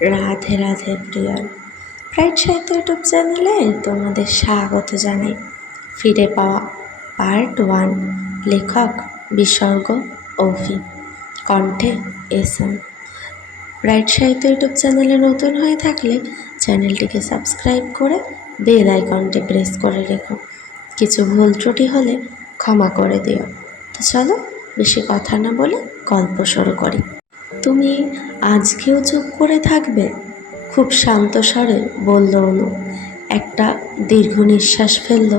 Radhe Radhe প্রিয়ন, bright সাহিত্য YouTube চ্যানেলে তোমাদের স্বাগত জানাই। ফিরে পাওয়া পার্ট 1, লেখক বিসর্গ অভি, কণ্ঠে এসএম। ব্রাইট সাহিত্য ইউটিউব চ্যানেলে নতুন হয়ে থাকলে চ্যানেলটিকে সাবস্ক্রাইব করে বেল আইকনটি প্রেস করে রেখো। কিছু ভুল ত্রুটি হলে ক্ষমা করে দিও। তো চলো বেশি কথা না বলে গল্প শুরু করি। তুমি আজকেও চুপ করে থাকবে? খুব শান্ত স্বরে বলল অনু। একটা দীর্ঘ নিঃশ্বাস ফেলল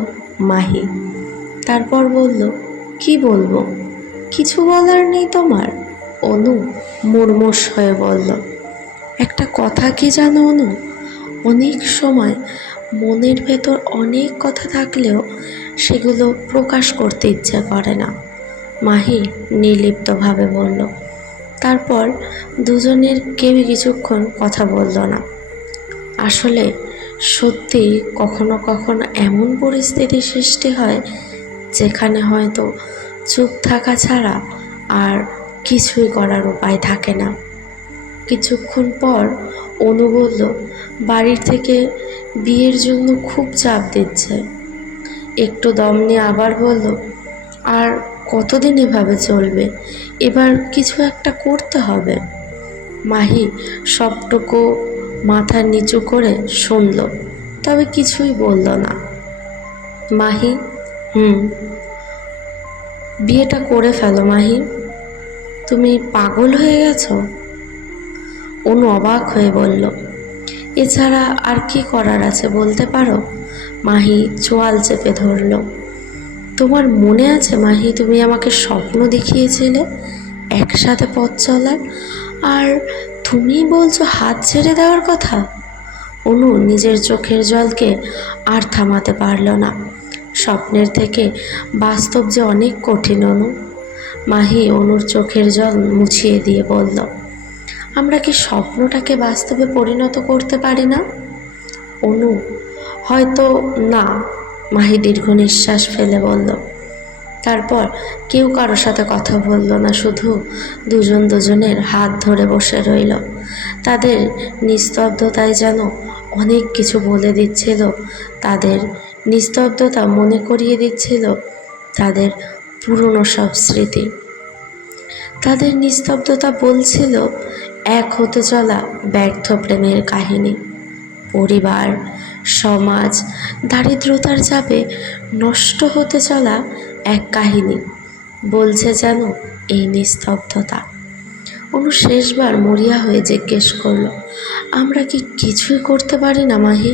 মাহি, তারপর বলল, কি বলবো? কিছু বলার নেই তোমার? অনু মুড়মুড় হয়ে বলল, একটা কথা কি জানো অনু, অনেক সময় মনের ভেতর অনেক কথা থাকলেও সেগুলো প্রকাশ করতে ইচ্ছে করে না। মাহি নির্লিপ্তভাবে বলল। তারপর দুজনের কেউই কিছুক্ষণ কথা বলল না। আসলে সত্যি কখনো কখনো এমন পরিস্থিতি সৃষ্টি হয় যেখানে হয়তো চুপ থাকা ছাড়া আর কিছুই করার উপায় থাকে না। কিছুক্ষণ পর অনু বলল, বাড়ির থেকে বিয়ের জন্য খুব চাপ দিচ্ছে। একটু দম নিয়ে আবার বলল, আর কতদিন এভাবে চলবে? এবার কিছু একটা করতে হবে। মাহি সবটুকু মাথা নিচু করে শুনল, তবে কিছুই বলল না। মাহি, বিয়েটা করে ফেলো মাহি। তুমি পাগল হয়ে গেছো? অনু অবাক হয়ে বলল, এছাড়া আর কি করার আছে বলতে পারো? মাহি চোয়াল চেপে ধরল। তোমার মনে আছে মাহি, তুমি আমাকে স্বপ্ন দেখিয়েছিলে একসাথে পথ চলার, আর তুমি বলছো হাত ছেড়ে দেওয়ার কথা? অনু নিজের চোখের জলকে আর থামাতে পারল না। স্বপ্নের থেকে বাস্তব যে অনেক কঠিন অনু। মাহি অনুর চোখের জল মুছিয়ে দিয়ে বলল, আমরা কি স্বপ্নটাকে বাস্তবে পরিণত করতে পারি না? অনু, হয়তো না। মাহি দীর্ঘ নিঃশ্বাস ফেলে বলল। তারপর কেউ কারোর সাথে কথা বলল না, শুধু দুজন দুজনের হাত ধরে বসে রইল। তাদের নিস্তব্ধতায় যেন অনেক কিছু বলে দিচ্ছিল। তাদের নিস্তব্ধতা মনে করিয়ে দিচ্ছিল তাদের পুরনো সব স্মৃতি। তাদের নিস্তব্ধতা বলছিল এক হতে চলা ব্যর্থ প্রেমের কাহিনী। পরিবার, সমাজ, দারিদ্রতার চাপে নষ্ট হতে চলা এক কাহিনী বলছে যেন এই নিস্তব্ধতা। অনু শেষবার মরিয়া হয়ে জিজ্ঞেস করল, আমরা কি কিছুই করতে পারি না মাহি?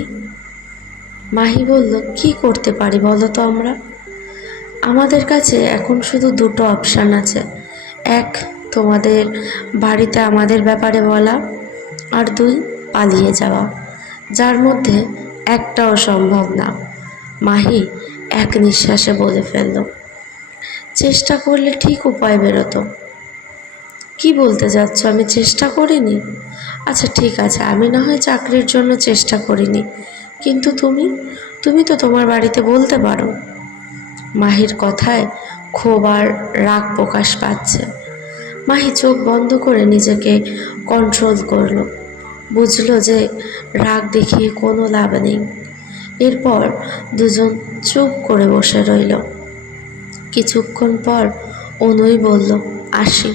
মাহি বলল, কি করতে পারি বলো তো আমরা? আমাদের কাছে এখন শুধু দুটো অপশান আছে। এক, তোমাদের বাড়িতে আমাদের ব্যাপারে বলা, আর 2, পালিয়ে যাওয়া, যার মধ্যে একটাও সম্ভব না। মাহি এক নিঃশ্বাসে বলে ফেলল, চেষ্টা করলে ঠিক উপায় বেরোতো। কি বলতে যাচ্ছ? আমি চেষ্টা করিনি? আচ্ছা ঠিক আছে, আমি না হয় চাকরির জন্য চেষ্টা করিনি, কিন্তু তুমি তো তোমার বাড়িতে বলতে পারো। মাহির কথায় ক্ষোভ আর রাগ প্রকাশ পাচ্ছে। মাহি চোখ বন্ধ করে নিজেকে কন্ট্রোল করল। বুঝলো যে রাগ দেখিয়ে কোনো লাভ নেই। এরপর দুজন চুপ করে বসে রইল। কিছুক্ষণ পর অনুই বলল, আসি।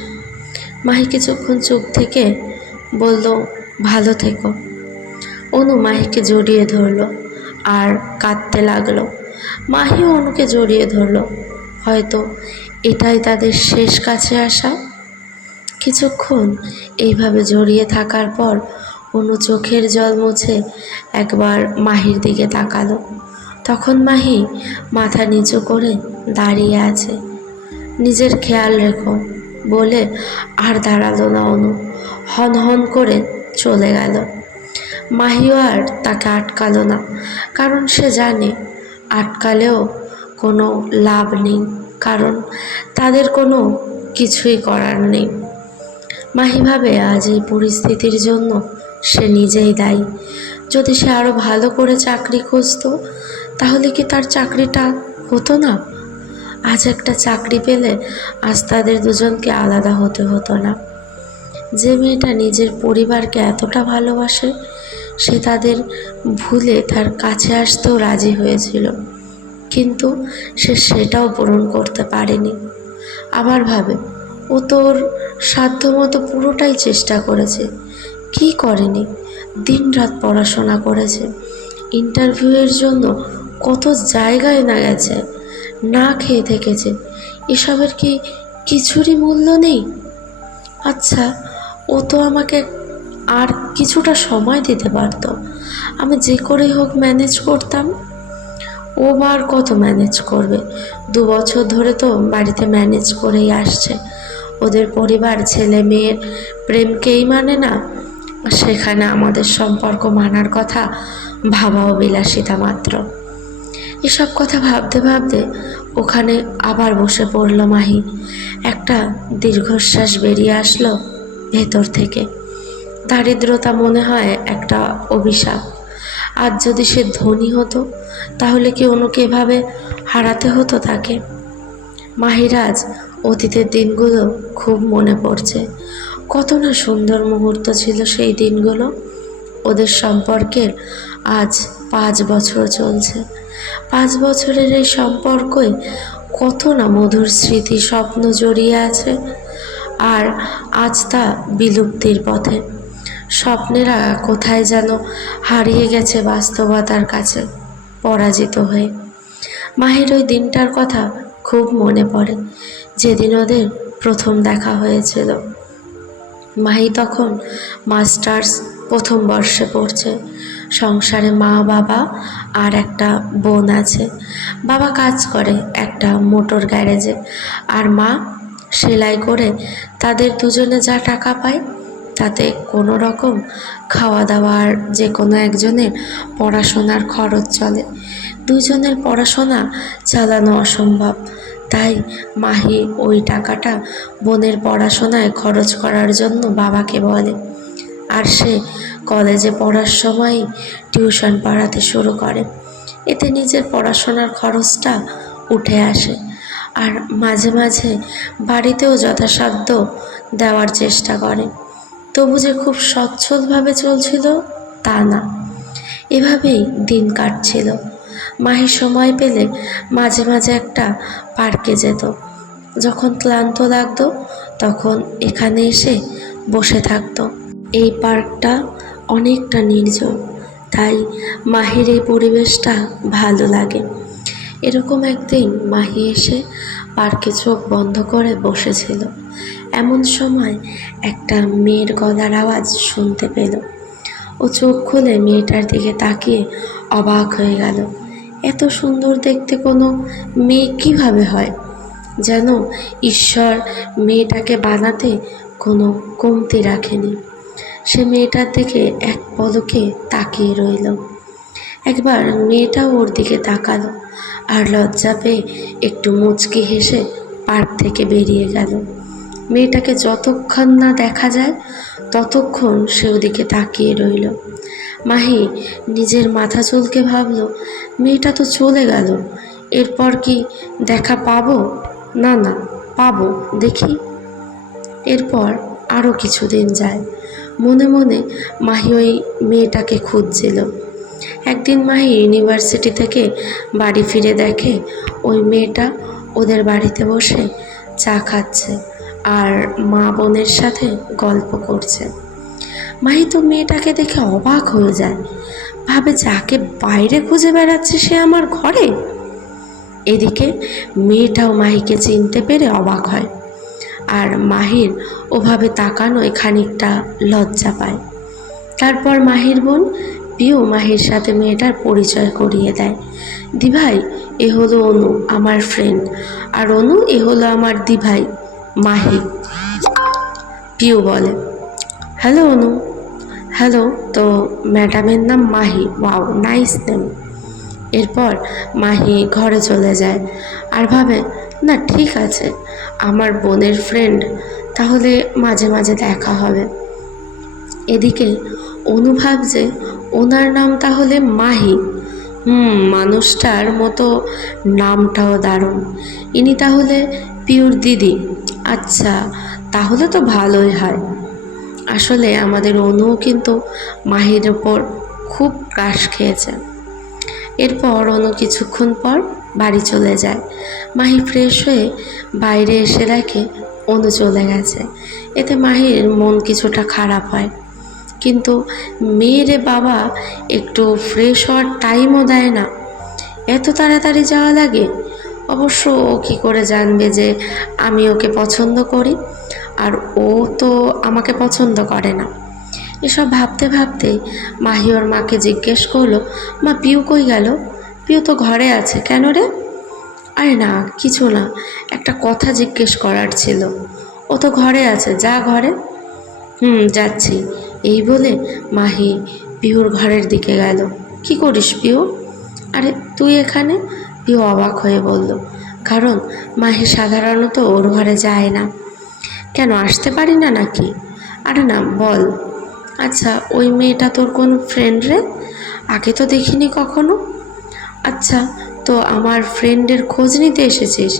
মাহি কিছুক্ষণ চুপ থেকে বলল, ভালো থেকো। অনু মাহিকে জড়িয়ে ধরল আর কাঁদতে লাগলো। মাহিও অনুকে জড়িয়ে ধরল। হয়তো এটাই তাদের শেষ কাছে আসা। কিছুক্ষণ এইভাবে জড়িয়ে থাকার পর অনু চোখের জল মুছে একবার মাহির দিকে তাকালো। তখন মাহি মাথা নিচু করে দাঁড়িয়ে আছে। নিজের খেয়াল রেখো বলে আর দাঁড়ালো না অনু, হন হন করে চলে গেল। মাহিও আর তাকে আটকালো না, কারণ সে জানে আটকালেও কোনো লাভ নেই, কারণ তাদের কোনো কিছুই করার নেই। মাহি ভাবে আজ এই পরিস্থিতির জন্য সে নিজেই দায়ী। যদি সে আরও ভালো করে চাকরি খুঁজতো তাহলে কি তার চাকরিটা হতো না? আজ একটা চাকরি পেলে আজ তাদের দুজনকে আলাদা হতে হতো না। যে মেয়েটা নিজের পরিবারকে এতটা ভালোবাসে সে তাদের ভুলে তার কাছে আসতেও রাজি হয়েছিল, কিন্তু সে সেটাও পূরণ করতে পারেনি। আবার ভাবে, ও তোর সাধ্যমতো পুরোটাই চেষ্টা করেছে, কি করেনি? দিনরাত পড়াশোনা করেছে, ইন্টারভিউয়ের জন্য কত জায়গায় না গেছে, না খেয়ে থেকেছে, এসবের কি কিছুরই মূল্য নেই? আচ্ছা, ও তো আমাকে আর কিছুটা সময় দিতে পারতো, আমি যে করেই হোক ম্যানেজ করতাম। ও বা আর কত ম্যানেজ করবে? 2 বছর ধরে তো বাড়িতে ম্যানেজ করেই আসছে। ওদের পরিবার ছেলে মেয়ের প্রেমকেই মানে না, সেখানে আমাদের সম্পর্ক মানার কথা ভাবাও বিলাসিতা মাত্র। এসব কথা ভাবতে ভাবতে ওখানে আবার বসে পড়ল মাহি। একটা দীর্ঘশ্বাস বেরিয়ে আসলো ভেতর থেকে। দারিদ্রতা মনে হয় একটা অভিশাপ। আজ যদি সে ধনী হতো তাহলে কি অনুকে এভাবে হারাতে হতো তাকে? মাহিরাজ অতীতের দিনগুলো খুব মনে পড়ছে। কত না সুন্দর মুহূর্ত ছিল সেই দিনগুলো। ওদের সম্পর্কের আজ 5 বছর চলছে। 5 বছরের এই সম্পর্কে কত না মধুর স্মৃতি স্বপ্ন জড়িয়ে আছে, আর আজ তা বিলুপ্তির পথে। স্বপ্নেরা কোথায় যেন হারিয়ে গেছে বাস্তবতার কাছে পরাজিত হয়ে। মাহির ওই দিনটার কথা খুব মনে পড়ে, যেদিন ওদের প্রথম দেখা হয়েছিল। মাহি তখন মাস্টার্স প্রথম বর্ষে পড়ছে। সংসারে মা বাবা আর একটা বোন আছে। বাবা কাজ করে একটা মোটর গ্যারেজে, আর মা সেলাই করে তাদের দুজনে যা টাকা পায় তাতে কোনো রকম খাওয়া দাওয়ার যে কোনো একজনের পড়াশোনার খরচ চলে। দুজনের পড়াশোনা চালানো অসম্ভব, তাই মাহি ওই টাকাটা বোনের পড়াশোনায় খরচ করার জন্য বাবাকে বলে। আর সে কলেজে পড়ার সময় টিউশন পড়াতে শুরু করে। এতে নিজের পড়াশোনার খরচটা উঠে আসে, আর মাঝে মাঝে বাড়িতেও যথাসাধ্য দেওয়ার চেষ্টা করে। তবু যে খুব সচ্ছলভাবে চলছিল তা না। এভাবেই দিন কাটছিল। মাহি সময় পেলে মাঝে মাঝে একটা পার্কে যেত। যখন ক্লান্ত লাগতো তখন এখানে এসে বসে থাকতো। এই পার্কটা অনেকটা নির্জন, তাই মাহির এই পরিবেশটা ভালো লাগে। এরকম একদিন মাহি এসে পার্কে চোখ বন্ধ করে বসেছিল। এমন সময় একটা মেয়ের গলার আওয়াজ শুনতে পেল। ও চোখ খুলে মেয়েটার দিকে তাকিয়ে অবাক হয়ে গেল। এত সুন্দর দেখতে কোনো মেয়ে কিভাবে হয়? যেন ঈশ্বর মেয়েটাকে বানাতে কোনো কমতি রাখেনি। সে মেয়েটার দিকে এক পলকে তাকিয়ে রইল। একবার মেয়েটাও ওর দিকে তাকালো, আর লজ্জা পেয়ে একটু মুচকি হেসে পার্ক থেকে বেরিয়ে গেল। মেয়েটাকে যতক্ষণ না দেখা যায় ততক্ষণ সে ওদিকে তাকিয়ে রইল। মাহি নিজের মাথা চুলকে ভাবল, মেয়েটা তো চলে গেল, এরপর কি দেখা পাবো? না না, পাবো, দেখি। এরপর আরও কিছুদিন যায়। মনে মনে মাহি ওই মেয়েটাকে খুঁজছিল। একদিন মাহি ইউনিভার্সিটি থেকে বাড়ি ফিরে দেখে ওই মেয়েটা ওদের বাড়িতে বসে চা খাচ্ছে আর মা বোনের সাথে গল্প করছে। মাহি তো মেয়েটাকে দেখে অবাক হয়ে যায়, ভাবে যাকে বাইরে খুঁজে বেড়াচ্ছে সে আমার ঘরে। এদিকে মেয়েটাও মাহিকে চিনতে পেরে অবাক হয়, আর মাহির ওভাবে তাকানোয় খানিকটা লজ্জা পায়। তারপর মাহির বোন পিউ মাহির সাথে মেয়েটার পরিচয় করিয়ে দেয়। দিভাই, এ হলো অনু, আমার ফ্রেন্ড, আর অনু, এ হলো আমার দিভাই মাহি। পিউ বলে, হ্যালো অনু। হ্যালো, তো ম্যাডামের নাম মাহি, ওয়াও নাইস নেম। এরপর মাহি ঘরে চলে যায় আর ভাবে, না ঠিক আছে, আমার বোনের ফ্রেন্ড, তাহলে মাঝে মাঝে দেখা হবে। এদিকে অনু ভাবছে ওনার নাম তাহলে মাহি। মানুষটার মতো নামটাও দারুণ। ইনি তাহলে পিউর দিদি। আচ্ছা, তাহলে তো ভালোই হয়। আসলে আমাদের অনুও কিন্তু মাহির ওপর খুব ক্রাশ খেয়েছে। এরপর অনু কিছুক্ষণ পর বাড়ি চলে যায়। মাহি ফ্রেশ হয়ে বাইরে এসে দেখে অনু চলে গেছে। এতে মাহির মন কিছুটা খারাপ হয়, কিন্তু মেয়ের বাবা একটু ফ্রেশ হওয়ার টাইমও দেয় না। এত তাড়াতাড়ি যাওয়া লাগে। অবশ্য ও কী করে জানবে যে আমি ওকে পছন্দ করি, আর ও তো আমাকে পছন্দ করে না। এসব ভাবতে ভাবতে মাহি ওর মাকে জিজ্ঞেস করলো, মা পিউ কই গেল? পিউ তো ঘরে আছে, কেন রে? আরে না কিছু না, একটা কথা জিজ্ঞেস করার ছিল। ও তো ঘরে আছে, যা ঘরে। যাচ্ছি। এই বলে মাহি পিহুর ঘরের দিকে গেল। কি করিস পিউ? আরে তুই এখানে? পিউ অবাক হয়ে বলল, কারণ মাহি সাধারণত ওর ঘরে যায় না। কেন, আসতে পারি না নাকি? আরে না, বল। আচ্ছা, ওই মেয়েটা তোর কোন ফ্রেন্ড রে? আগে তো দেখিনি কখনো। আচ্ছা, তো আমার ফ্রেন্ডের খোঁজ নিতে এসেছিস?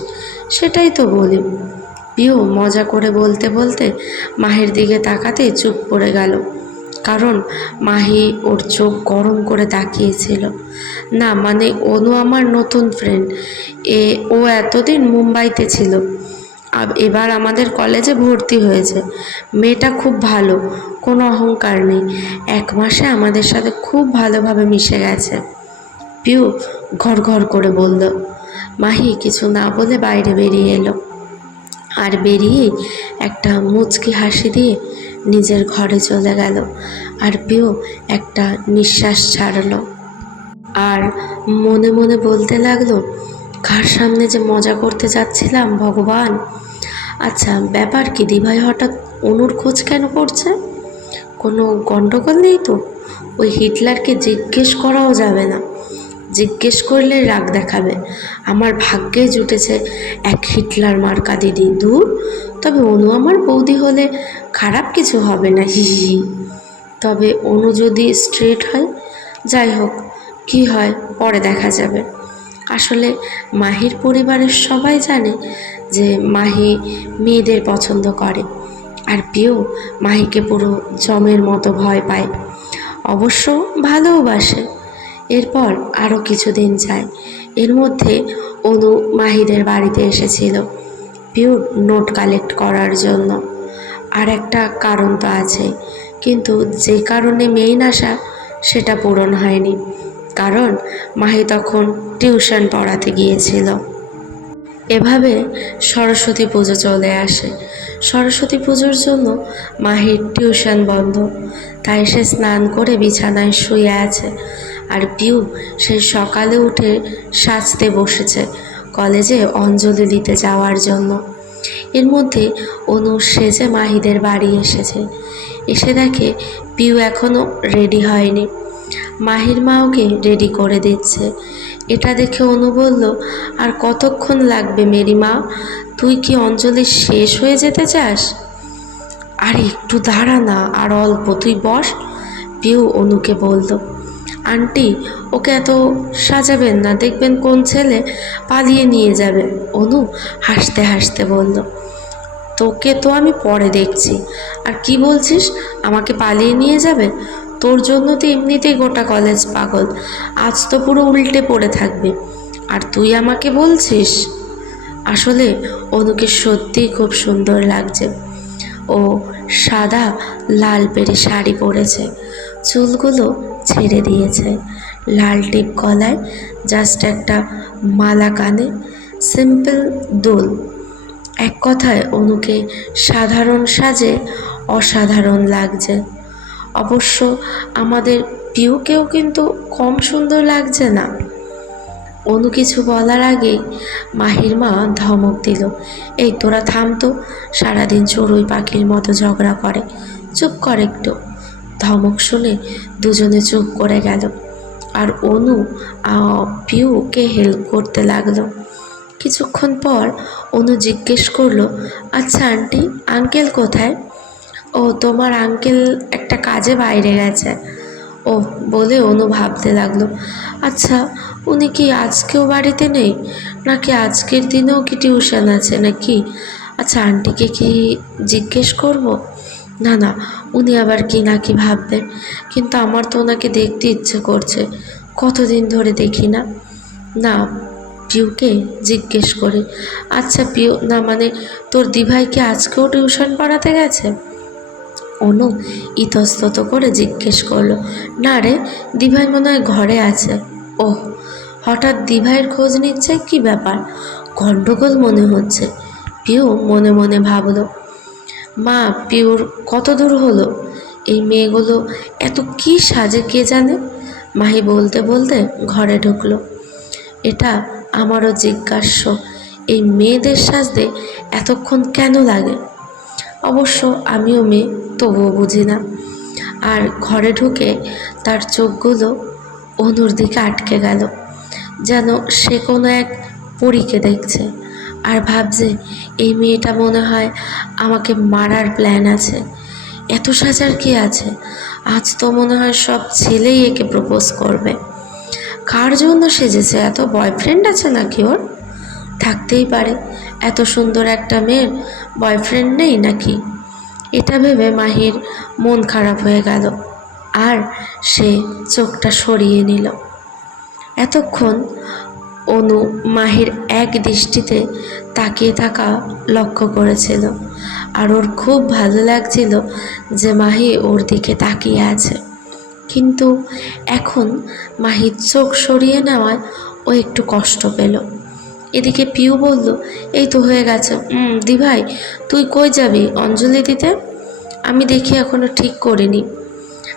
সেটাই তো বলি। পিউ মজা করে বলতে বলতে মাহির দিকে তাকাতে চুপ করে গেল, কারণ মাহি ওর চোখ গরম করে তাকিয়েছিল। না মানে অনু আমার নতুন ফ্রেন্ড। ও এতদিন মুম্বাইতে ছিল, এবার আমাদের কলেজে ভর্তি হয়েছে। মেয়েটা খুব ভালো, কোনো অহংকার নেই। 1 মাসে আমাদের সাথে খুব ভালোভাবে মিশে গেছে। পিউ ঘর ঘর করে বলল। মাহি কিছু না বলে বাইরে বেরিয়ে এলো, আর বেরিয়েই একটা মুচকি হাসি দিয়ে নিজের ঘরে চলে গেল। আর পিউ একটা নিঃশ্বাস ছাড়লো, আর মনে মনে বলতে লাগলো, কার সামনে যে মজা করতে যাচ্ছিলাম ভগবান। আচ্ছা, ব্যাপার কি দিভাই হঠাৎ অনুর খোঁজ কেন করছে? কোনো গন্ডগোল নেই তো? ওই হিটলারকে জিজ্ঞেস করাও যাবে না, জিজ্ঞেস করলে রাগ দেখাবে। আমার ভাগ্যে জুটেছে এক হিটলার মার্কা দিদি। দূর, তবে অনু আমার বৌদি হলে খারাপ কিছু হবে না, হি হি হি। তবে অনু যদি স্ট্রেট হয়, যাই হোক, কি হয় পরে দেখা যাবে। আসলে মাহির পরিবারের সবাই জানে যে মাহি মেয়েদের পছন্দ করে, আর পিউ মাহিকে পুরো জমের মতো ভয় পায়, অবশ্য ভালোবাসে। এরপর আরও কিছুদিন যায়। এর মধ্যে অনু মাহিদের বাড়িতে এসেছিল পিউর নোট কালেক্ট করার জন্য। আর একটা কারণ তো আছে, কিন্তু যে কারণে মেইন আসা সেটা পূরণ হয়নি, কারণ মাহি তখন টিউশন পড়াতে গিয়েছিল। এভাবে সরস্বতী পুজো চলে আসে। সরস্বতী পুজোর জন্য মাহির টিউশন বন্ধ, তাই সে স্নান করে বিছানায় শুয়ে আছে। আর পিউ সে সকালে উঠে সাজতে বসেছে কলেজে অঞ্জলি দিতে যাওয়ার জন্য। এর মধ্যে অনু সেজে মাহিদের বাড়ি এসেছে। এসে দেখে পিউ এখনও রেডি হয়নি। মাহির মা ওকে রেডি করে দিচ্ছে। এটা দেখে অনু বলল, আর কতক্ষণ লাগবে মেরি মা? তুই কি অঞ্জলি শেষ হয়ে যেতে চাস? আরে একটু দাঁড়া না, আর অল্প, তুই বস। পিউ অনুকে বলল। আন্টি, ওকে এত সাজাবেন না, দেখবেন কোন ছেলে পালিয়ে নিয়ে যাবে। অনু হাসতে হাসতে বলল, তোকে তো আমি পরে দেখছি। আর কি বলছিস, আমাকে পালিয়ে নিয়ে যাবে? তোর জন্য তো এমনিতেই গোটা কলেজ পাগল, আজ তো পুরো উল্টে পড়ে থাকবে, আর তুই আমাকে বলছিস? আসলে অনুকে সত্যিই খুব সুন্দর লাগছে। ও সাদা লাল পেরে শাড়ি পরেছে, চুলগুলো ছেড়ে দিয়েছে, লাল টিপ গলায়, জাস্ট একটা মালা কানে, সিম্পল দুল। এক কথায় অনুকে সাধারণ সাজে অসাধারণ লাগছে। অবশ্য আমাদের পিউকেও কিন্তু কম সুন্দর লাগছে না। অনু কিছু বলার আগেই মাহির মা ধমক দিল, এই তোরা থাম তো, সারাদিন চড়ুই পাখির মতো ঝগড়া করে, চুপ কর একটু। ধমক শুনে দুজনে চুপ করে গেল, আর অনু পিউকে হেল্প করতে লাগলো। কিছুক্ষণ পর অনু জিজ্ঞেস করলো, আচ্ছা আন্টি, আঙ্কেল কোথায়? ও তোমার আঙ্কেল একটা কাজে বাইরে গেছে। ও বলে অনু ভাবতে লাগলো, আচ্ছা উনি কি আজকেও বাড়িতে নেই, নাকি আজকের দিনেও কি টিউশন আছে নাকি? আচ্ছা আন্টিকে কি জিজ্ঞেস করব? না না, উনি আবার কি না কি ভাববে, কিন্তু আমার তো ওনাকে দেখতে ইচ্ছে করছে, কতদিন ধরে দেখি না। না, পিউকে জিজ্ঞেস করি। আচ্ছা পিউ, না মানে তোর দিভাই কি আজকেও টিউশন পড়াতে গেছে? অনু ইতস্তত করে জিজ্ঞেস করলো। না রে, দিভাই মনে হয় ঘরে আছে। ওহ, হঠাৎ দিভাইয়ের খোঁজ নিচ্ছে, কি ব্যাপার? গন্ডগোল মনে হচ্ছে, পিউ মনে মনে ভাবলো। মা, পিউর কত দূর হলো? এই মেয়েগুলো এত কি সাজে কে জানে? মাহি বলতে বলতে ঘরে ঢুকলো। এটা আমারও জিজ্ঞাস্য, এই মেয়েদের সাজতে এতক্ষণ কেন লাগে? অবশ্য আমিও মেয়ে, তবুও বুঝি না। আর ঘরে ঢুকে তার চোখগুলো অনুর দিকে আটকে গেল, যেন সে কোনো এক পরীকে দেখছে, আর ভাবছে এই মেয়েটা মনে হয় আমাকে মারার প্ল্যান আছে। এত সাজার কি আছে? আজ তো মনে হয় সব ছেলেই একে প্রপোজ করবে। কার জন্য সেজেছে? এত বয়ফ্রেন্ড আছে নাকি ওর? থাকতেই পারে, এত সুন্দর একটা মেয়ের বয়ফ্রেন্ড নেই নাকি? এটা ভেবে মাহির মন খারাপ হয়ে গেল, আর সে চোখটা সরিয়ে নিল। এতক্ষণ অনু মাহির এক দৃষ্টিতে তাকিয়ে থাকা লক্ষ্য করেছিল, আর ওর খুব ভালো লাগছিল যে মাহি ওর দিকে তাকিয়ে আছে। কিন্তু এখন মাহির চোখ সরিয়ে নেওয়ায় ও একটু কষ্ট পেল। এদিকে পিউ বলল, এই তো হয়ে গেছে। দিভাই, তুই কই যাবি অঞ্জলি দিতে? আমি দেখি এখনো ঠিক করিনি।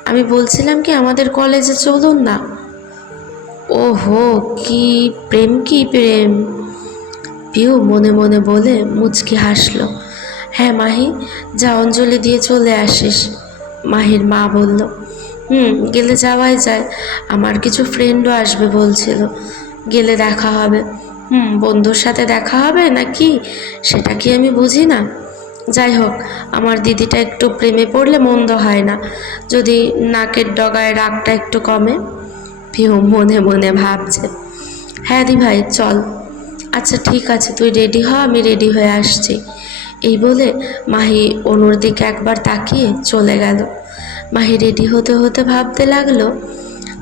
আমি বলছিলাম কি, আমাদের কলেজে চলুন না। ওহো, কি প্রেম, কি প্রেম! পিউ মনে মনে বলে মুচকি হাসলো। হ্যাঁ মাহি, যা অঞ্জলি দিয়ে চলে আসিস, মাহির মা বলল। গেলে যাওয়াই যায়, আমার কিছু ফ্রেন্ডও আসবে বলছিল, গেলে দেখা হবে। বন্ধুর সাথে দেখা হবে নাকি সেটা কি আমি বুঝি না। যাই হোক, আমার দিদিটা একটু প্রেমে পড়লে মন্দ হয় না, যদি নাকের ডগায় রাগটা একটু কমে। পিউ মনে মনে ভাবছে। হ্যাঁ দি ভাই, চল। আচ্ছা ঠিক আছে, তুই রেডি হ, আমি রেডি হয়ে আসছি। এই বলে মাহি অনুর দিকে একবার তাকিয়ে চলে গেল। মাহি রেডি হতে হতে ভাবতে লাগলো,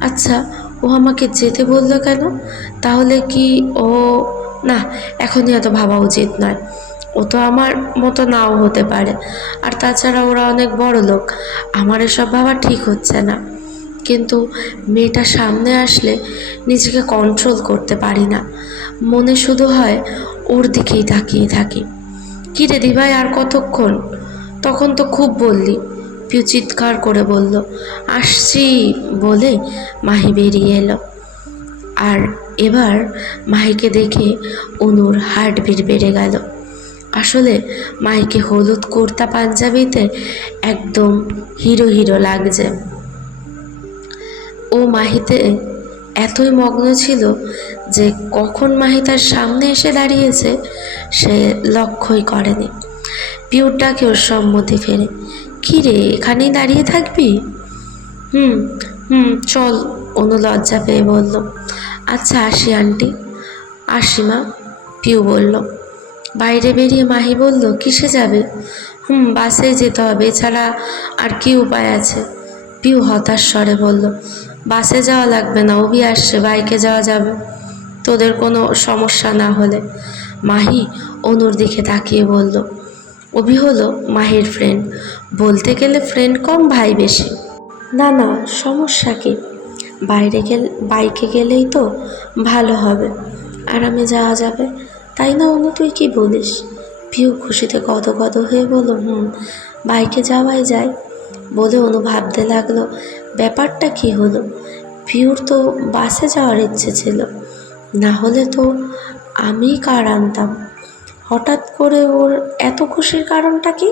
আচ্ছা ও আমাকে যেতে বললো কেন? তাহলে কি ও, না, এখনই এত ভাবা উচিত নয়। ও তো আমার মতো নাও হতে পারে, আর তাছাড়া ওরা অনেক বড় লোক, আমার এসব ভাবা ঠিক হচ্ছে না। কিন্তু মেয়েটা সামনে আসলে নিজেকে কন্ট্রোল করতে পারি না, মনে শুধু হয় ওর দিকেই তাকিয়ে থাকি। কী রে দিভাই, আর কতক্ষণ? তখন তো খুব বললি, পিউ চিৎকার করে বলল। আসছি বলে মাহি বেরিয়ে এলো। আর এবার মাহিকে দেখে অনুর হার্টবিট বেড়ে গেল। আসলে মাহিকে হলুদ কুর্তা পাঞ্জাবিতে একদম হিরো হিরো লাগছে। ও মাহিতে এতই মগ্ন ছিল যে কখন মাহি তার সামনে এসে দাঁড়িয়েছে সে লক্ষ্যই করেনি। পিউরটাকে ওর সম্মতি ফেরে, কী রে, এখানেই দাঁড়িয়ে থাকবি? হুম চল, অনু লজ্জা পেয়ে বলল। আচ্ছা আসি আন্টি। আসি মা, পিউ বলল। বাইরে বেরিয়ে মাহি বলল, কিসে যাবে? বাসে যেতে হবে, এছাড়া আর কি উপায় আছে? পিউ হতাশ স্বরে বলল, বাসে যাওয়া লাগবে না, অভি আসছে, বাইকে যাওয়া যাবে, তোদের কোনো সমস্যা না হলে। মাহি অনুর দিকে তাকিয়ে বলল, অভি হলো মাহির ফ্রেন্ড, বলতে গেলে ফ্রেন্ড কম ভাই বেশি। না না, সমস্যা কি? বাইকে গেলেই তো ভালো হবে, আরামে যাওয়া যাবে, তাই না অনু, তুই কি বলিস? পিউ খুশিতে গদগদ হয়ে বলল, বাইকে যাওয়াই যায়। বলে অনু ভাবতে লাগলো, ব্যাপারটা কি হলো? পিউর তো বাসে যাওয়ার ইচ্ছে ছিল, না হলে তো আমি কার আনতাম। হঠাৎ করে ওর এত খুশির কারণটা কি?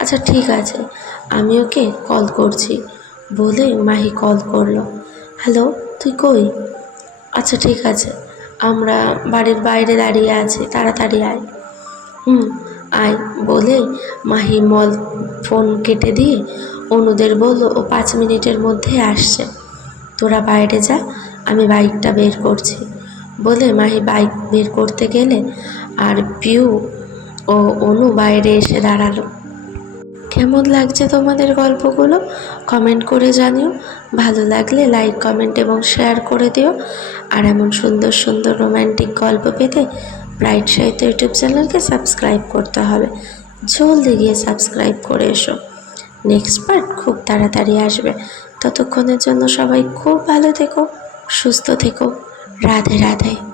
আচ্ছা ঠিক আছে, আমি ওকে কল করছি। বলে মাহি কল করলো। হ্যালো, তুই কই? আচ্ছা ঠিক আছে, আমরা বাড়ির বাইরে দাঁড়িয়ে আছি, তাড়াতাড়ি আয়। আয় বলে মাহি ফোন কেটে দিয়ে অনুদের বলল ও 5 মিনিটের মধ্যে আসছে, তোরা বাইরে যা, আমি বাইকটা বের করছি। বলে মাহি বাইক বের করতে গেলে আর পিউ ও অনু বাইরে এসে দাঁড়ালো। কেমন লাগছে তোমাদের গল্পগুলো কমেন্ট করে জানিও। ভালো লাগলে লাইক, কমেন্ট এবং শেয়ার করে দিও। আর এমন সুন্দর সুন্দর রোম্যান্টিক গল্প পেতে ব্রাইট সাহিত্য ইউটিউব চ্যানেলকে সাবস্ক্রাইব করতে হবে। জলদি গিয়ে সাবস্ক্রাইব করে এসো। নেক্সট পার্ট খুব তাড়াতাড়ি আসবে। ততক্ষণের জন্য সবাই খুব ভালো থেকো, সুস্থ থেকো। রাধে রাধে।